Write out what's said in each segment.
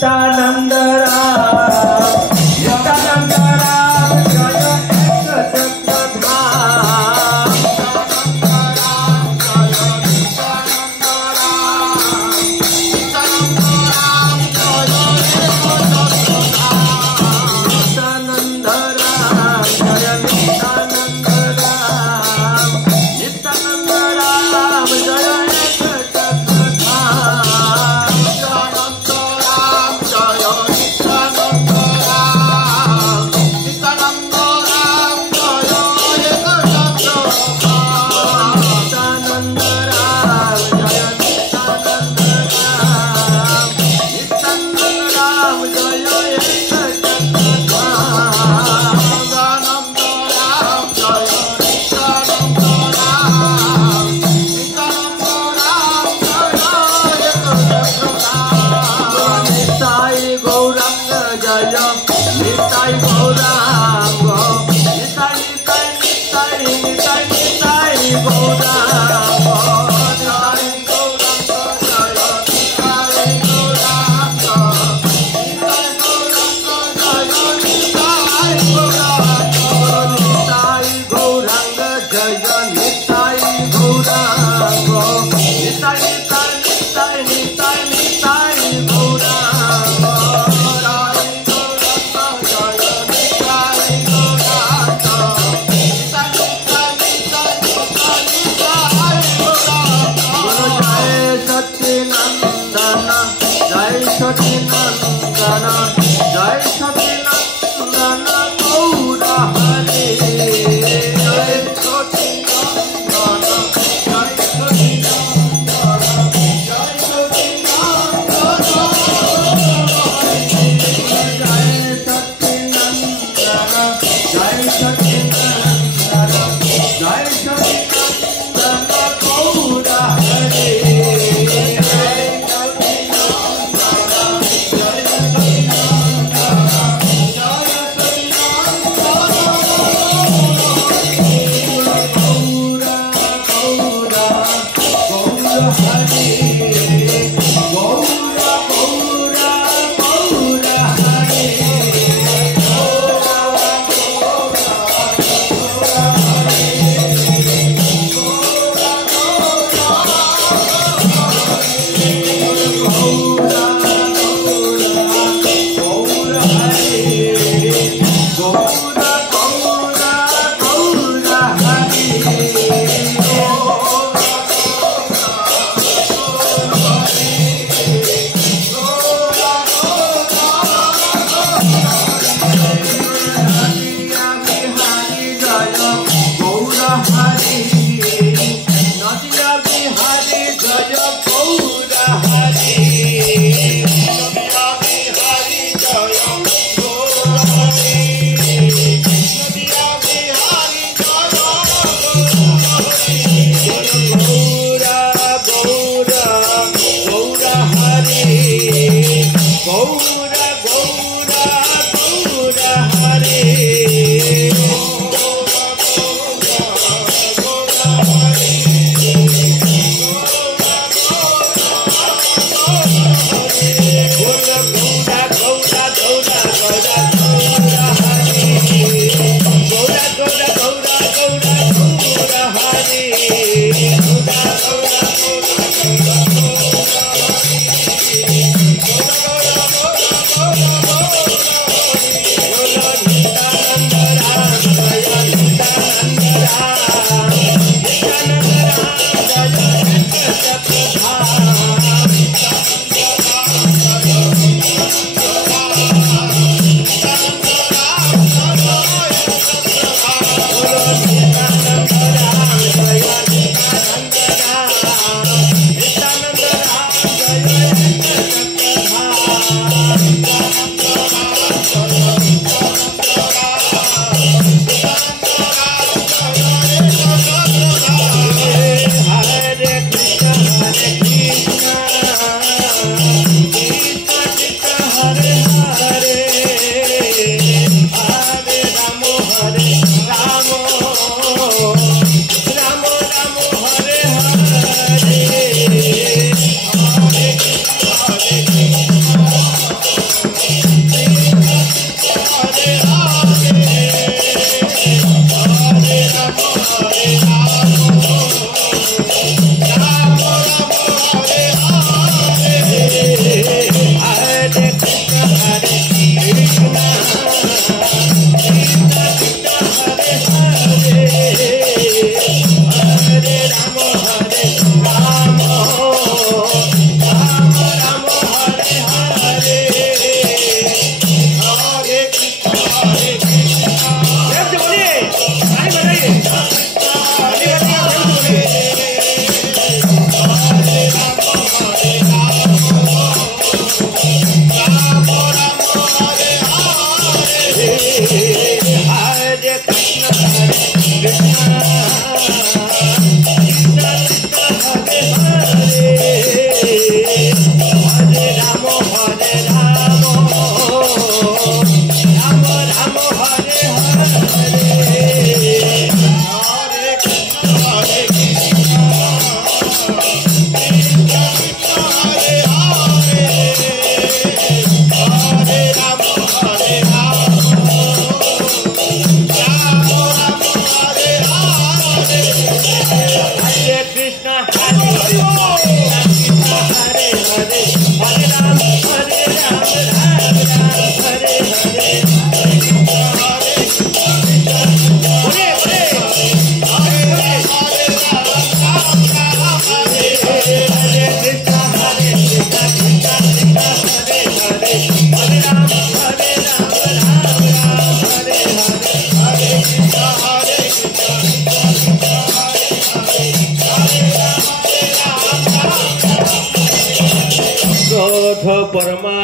नित्यानंद राम नित्यानंद राम जय जगद्धाम नित्यानंद राम जय नित्यानंद राम नित्यानंद राम जय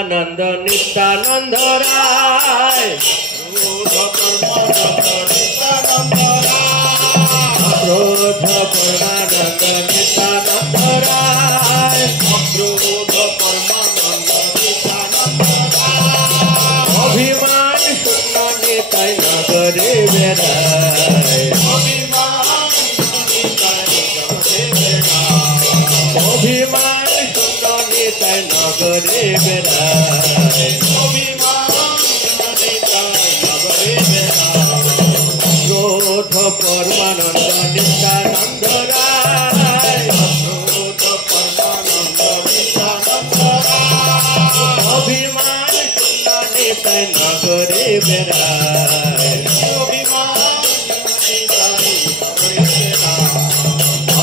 परमानंद नित्यानंद राय क्रोध परमानंद नित्यानंद राय क्रोध परमानंद नित्यानंद राय क्रोध परमानंद नित्यानंद राय अभिमान शून्य निताय नगरे बेराय अभिमान निताय नगरे बेराय अभिमान शून्य निताय नगरे बेराय अभिमान निताय नगरे बेराय क्रोध परमानंद नित्यानंद राय क्रोध परमानंद नित्यानंद राय अभिमान शून्य निताय नगरे बेराय अभिमान निताय नगरे बेराय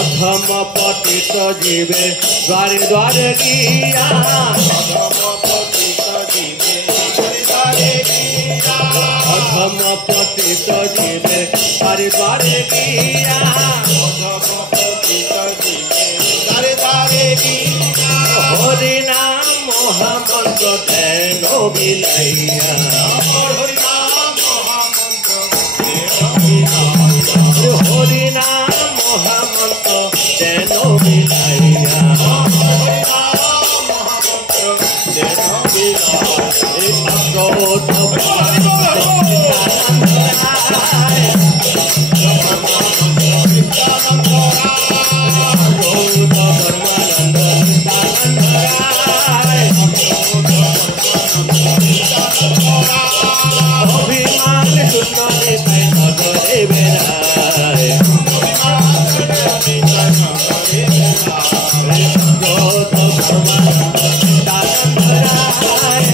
अधम पतित जीवे द्वारे द्वारे गिया अधम पतित जीवे द्वारे द्वारे गिया हरि नाम महामंत्र दैनो बिलैया हरि नाम महामंत्र दैनो बिलैया क्रोध अभिमान शून्य निताय नगरे बेराय क्रोध परमानंद नित्यानंद राय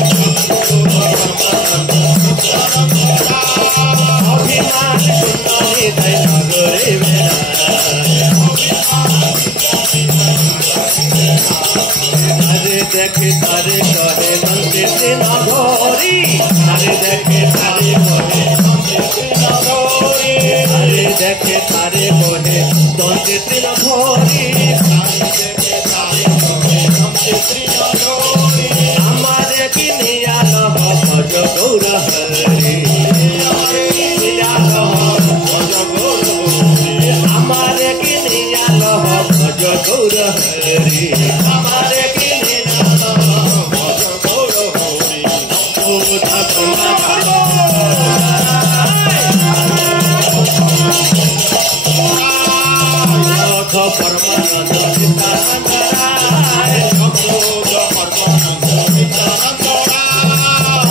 अभिमान शून्य निताय नगरे बेराय अरे देखे तारे करे नंदे दिन घोरी अरे देखे तारे करे अरे देखे तारे करे नंदे दिन घोरी हमारे की नियाल भज गौर हरि हमारे की नियाल भज गौर हरि हमारे की नियाल भज गौर हरि परमानंद नित्यानंद राय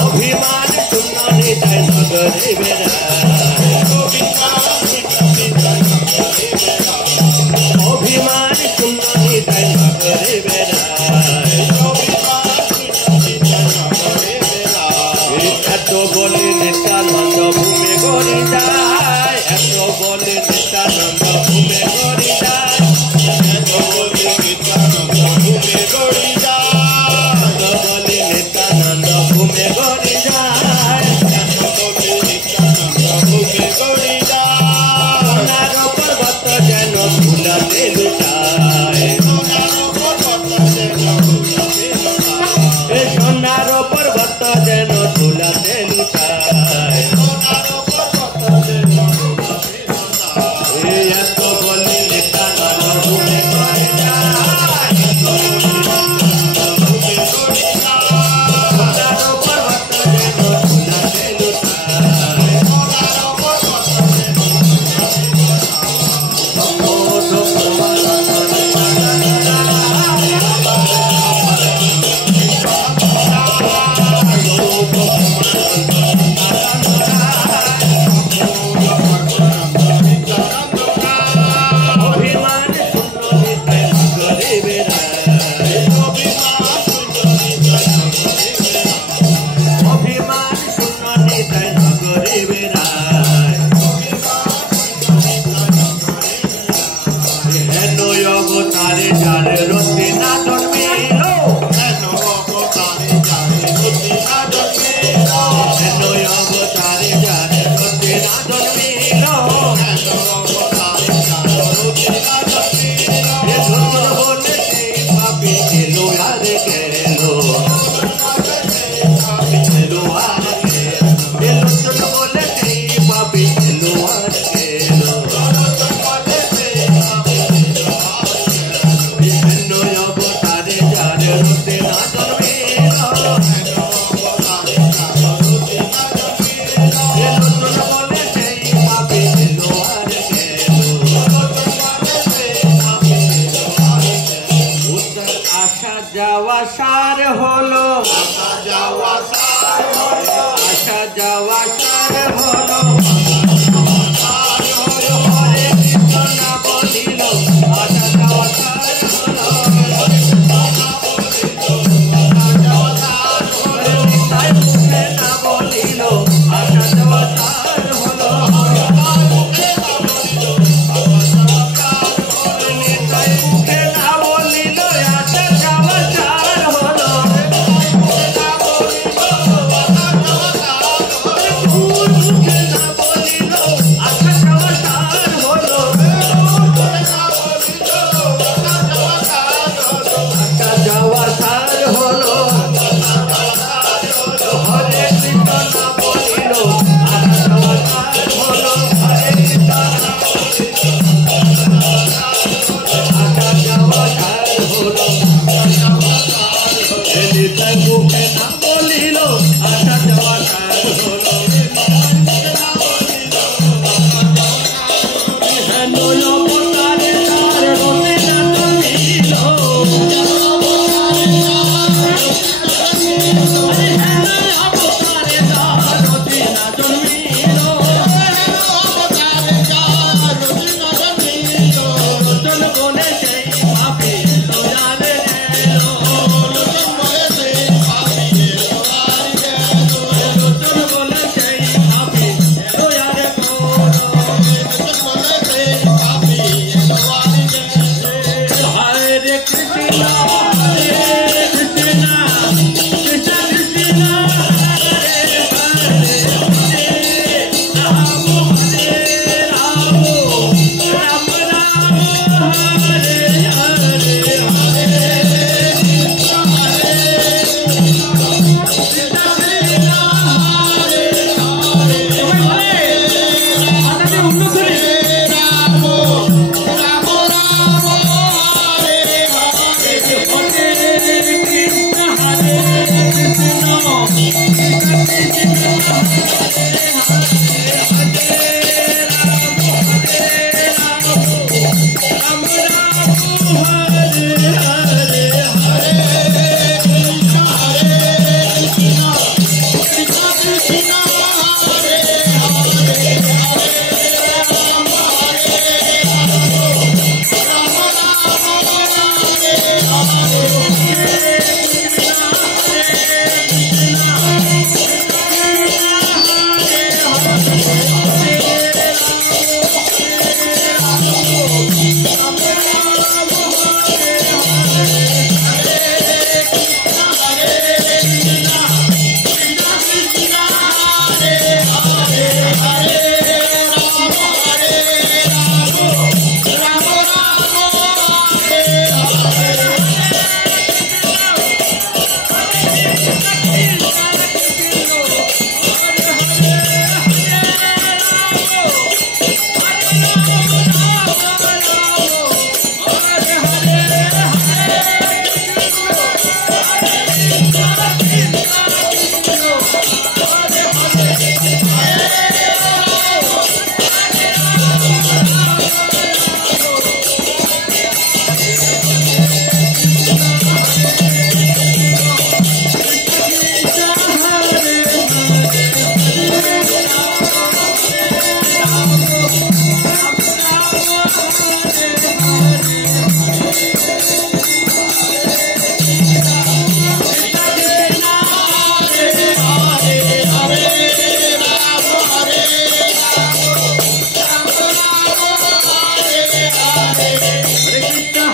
अभिमान शून्य निताय नगरे बेराय अभिमान शून्य निताय नगरे बेराय এত বলে নিত্যানন্দ ভূমে গড়ি যায় এত বলে নিত্যানন্দ ভূমে গড়ি যায় এত বলে নিত্যানন্দ ভূমে গড়ি যায় এত বলে নিত্যানন্দ ভূমে গড়ি যায় এত বলে নিত্যানন্দ তাই মুখে না বলিল আশা দেওয়া তার হলো তাই মুখে না বলিল আশা দেওয়া তার হলো মুখে না বলিল আশা দেওয়া তার হলো আশা দেওয়া তার হলো হরে কৃষ্ণ না বলিল আশা দেওয়া তার হলো হরে কৃষ্ণ না আশা দেওয়া তার হলো তাই মুখে না বলিল আশা দেওয়া তার হলো হেন অবতারে তার রতে না জন্মিল হেন অবতারে তার রতে না জন্মিল লোচন বলে সেই পাপী দয়ালে গেল লোচন বলে সেই পাপী দয়ালে হরে কৃষ্ণ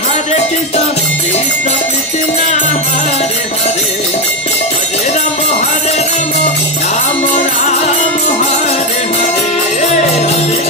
হরে কৃষ্ণ কৃষ্ণ কৃষ্ণ হরে হরে রাম হরে রাম রাম রাম হরে হরে হরে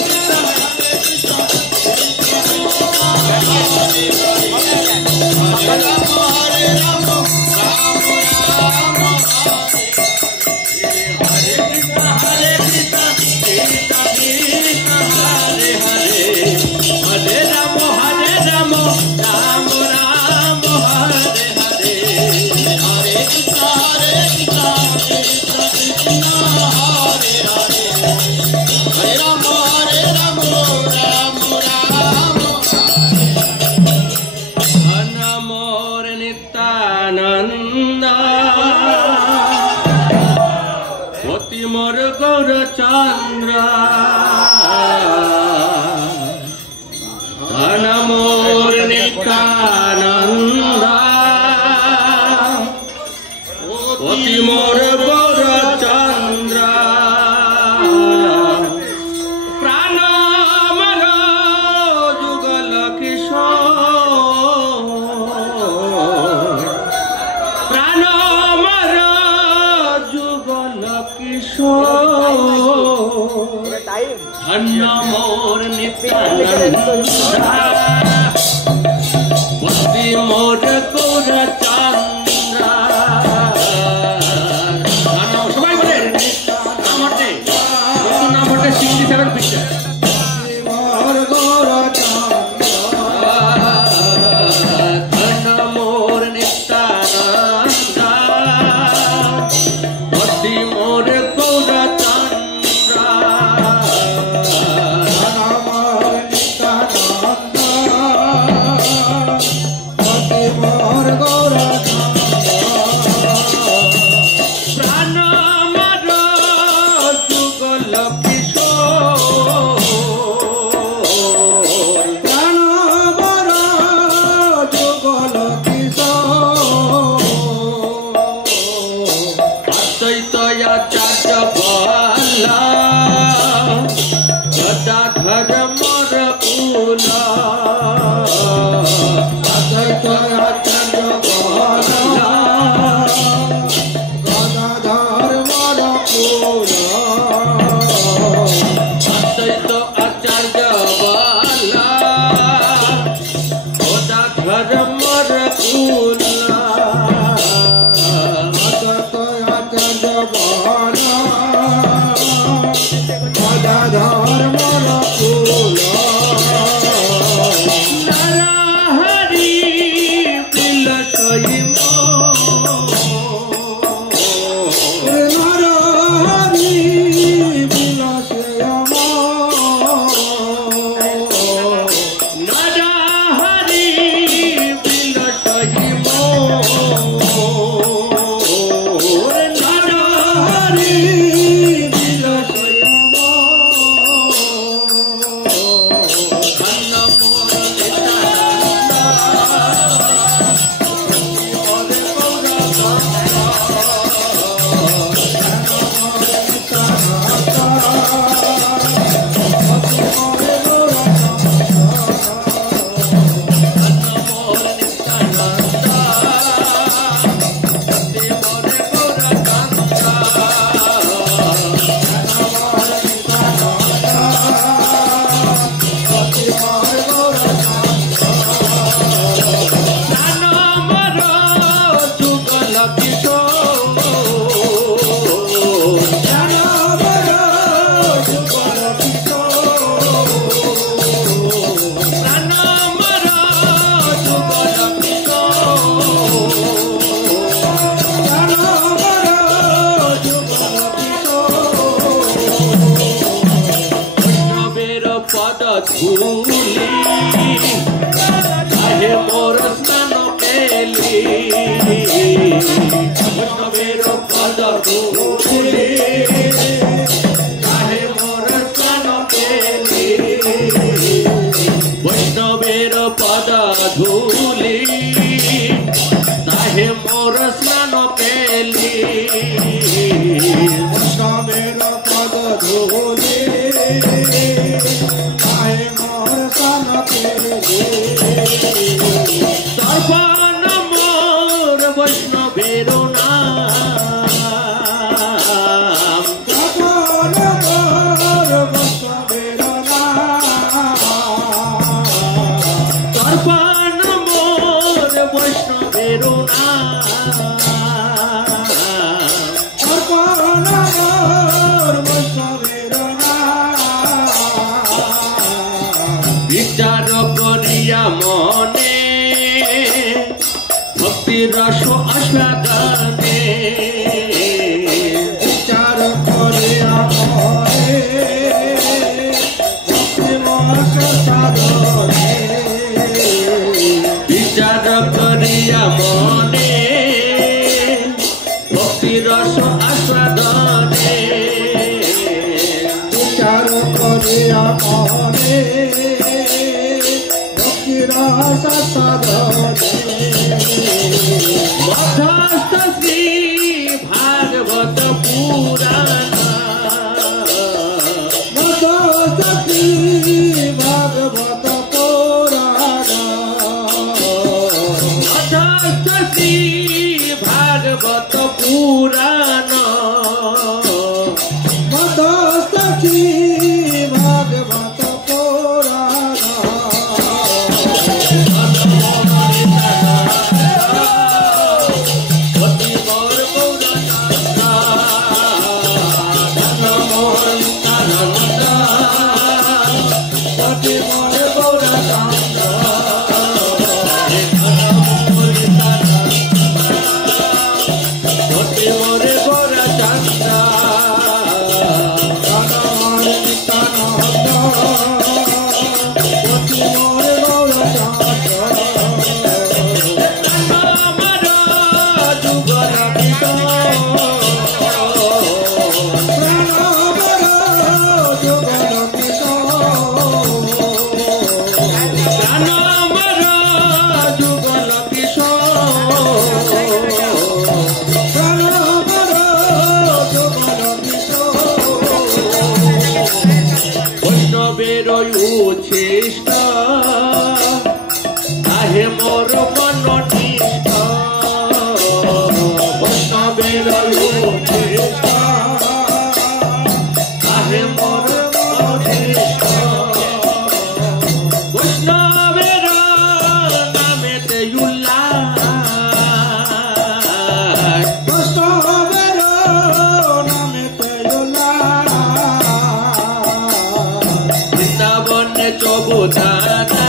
चंद्र धन मोर नित्यानंद अति मोर किशोर धन्य मोर नित्यानंदा भक्ति मोर गौर चंद्रा সবাই বলেন নাম হচ্ছে নতুন নাম হচ্ছে 67 পিকচার মোর গৌর চন্দ্রা ধন্য মোর নিত্যানন্দা ভক্তি মোর গৌর চন্দ্রা মোর নিত্যানন্দ ভক্তি মোর গৌর প্রাণ আমার যুগল কিশোর প্রাণ বর যুগল কিশোর অদ্বৈত আচার্য বল্লা গদাধর মোর কুল অদ্বৈত আচার্য বল্লা গদাধর মোর কুল অদ্বৈত আচার্য বল্লা গদাধর মোর কুল অদ্বৈত আচার্য বল্লা গদাধর মোর কুল নরহরি বিলসই নরহরি বিলাসে নরহরি বিলসই নরহরি ধন্য মোর যুগল কিশোর প্রাণ আমার যুগল বৈষ্ণবের পদ ধূলি আহে মোর স্নান পেলি বৈষ্ণবের পদ ধূলি আহে মোর স্নান পেলি বৈষ্ণবের পদ ধূলি তাহে মোর স্নান পেলি বৈষ্ণবের পদ ধূলি আহে মোর স্নান পেলি তর্পণ মোর বৈষ্ণবের নাম তপন মোর বৈষ্ণবের নাম তর্পণ মোর বৈষ্ণবের নাম তপন মোর বৈষ্ণবের নাম বিচার করিয়া মনে ভক্তি রস আস্বাদনে বিচার করে আমরে ভক্তিমস সাধনে বিচার করিয়া মনে ভক্তি রস আস্বাদনে বিচার করে আমরে ভক্তিরস সাধনে মধ্যস্থ শ্রী ভাগবত পুরাণ মদসতি ভাগবত পুরাণ মধ্যস্থ শ্রী ভাগবত পুরাণ বুঝিস না তাহে মোর মন নিষ্ঠ বৈষ্ণবের বুঝিস না তাহে মোর মন নিষ্ঠ বৈষ্ণবের নামেতে উল্লাস বৈষ্ণবের নামেতে বৃন্দাবনে চবুধানা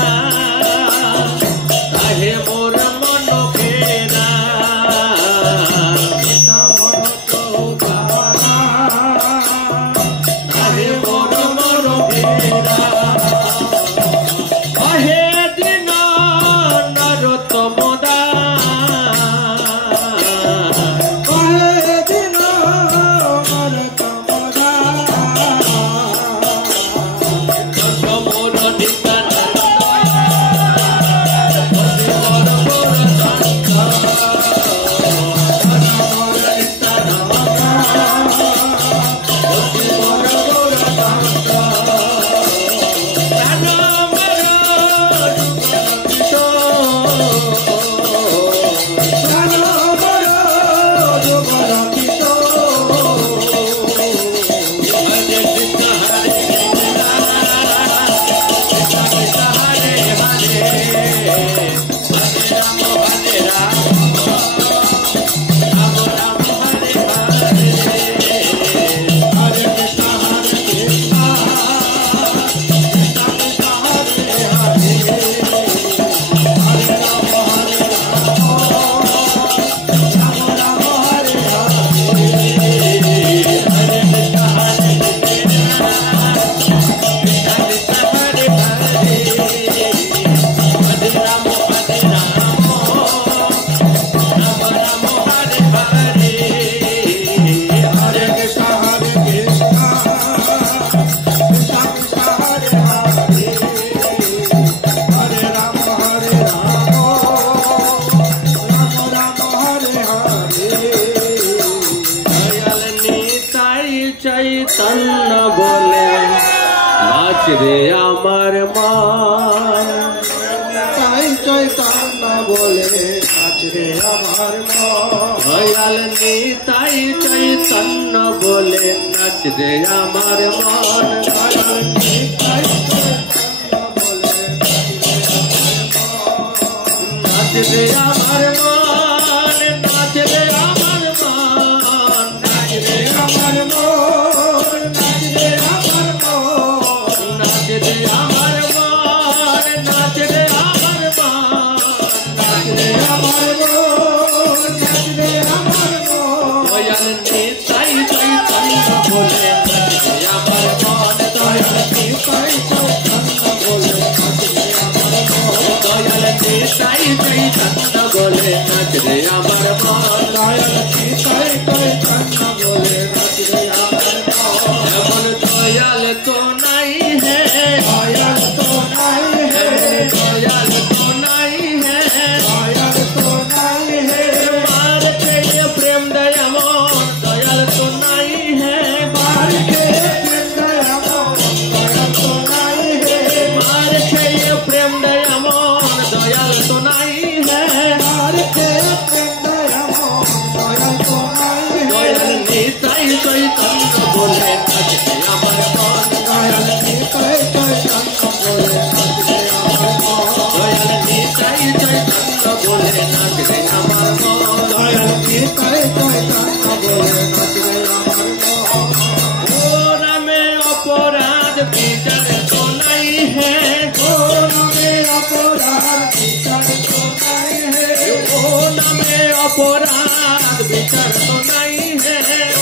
তাহে মোর মন ফেরা তাহে মোর মন ফেরা অহে দিন নরোত্তম চৈতন্য বলে নাচ রে আমার মন তাই চৈতন্য বলে নাচ রে আমার মন দয়াল নিতাই চৈতন্য বলে নাচ রে আমার মন দয়াল নিতাই চৈতন্য বলে নাচ রে আমার মন নাচ রে আমার মন নাচ রে আমার মন নাচ রে আমার মন নাচ রে আমার মন নাচ রে আমার মন নাচ রে আমার মন নাচ রে আমার মন দয়াল নিতাই চৈতন্য বলে নাচ রে আমার মন দয়াল নিতাই চৈতন্য বলে নাচ রে আমার মন দয়াল নিতাই চৈতন্য বলে নাচ রে আমার মন দয়াল নিতাই চৈতন্য বলে নাচ রে আমার মন এমন দয়াল তো নাই হে দয়াল তো নাই হে দয়াল তো নাই হে দয়াল তো নাই হে मार के ये प्रेम दया मोन दयाल तो नहीं है मार के प्रेम दया मोन दयाल तो नहीं है मार के ये प्रेम दया मोन दयाल तो नहीं है मार के प्रेम दया मोन दयाल तो नहीं है दयाल निताई चैतन्य बोले नाच रे अमर मन दयाल निताई चैतन्य बोले नाच रे अमर मन दयाल निताई चैतन्य बोले नाच रे अमर मन दयाल निताई चैतन्य बोले नाच रे अमर मन ओ नामे अपराध विचार तो नहीं है ओ नामे अपराध विचार तो नहीं है ओ नामे अपराध विचार तो नहीं है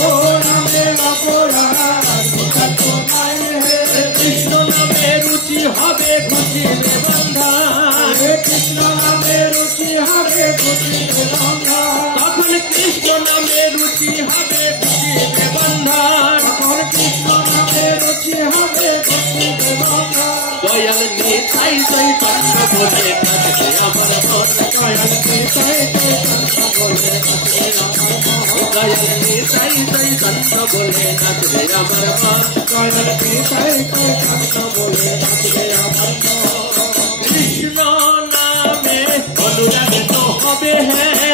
ओ नामे अपराध विचार तो नहीं है कृष्ण नामे रुचि हबे खुशी रे बंधा हरे कृष्ण नामे रुचि हरे खुशी रे बंधा तखन कृष्ण नामे रुचि हबे खुशी रे बंधा तखन कृष्ण नामे रुचि हरे खुशी रे बंधा दयाल निताई चैतन्य बोले नाच रे अमर मन दयाल निताई चैतन्य बोले नाच रे अमर मन दयाल निताई चैतन्य बोले नाच रे अमर मन दयाल निताई चैतन्य बोले नाच रे अमर হবে হ্যাঁ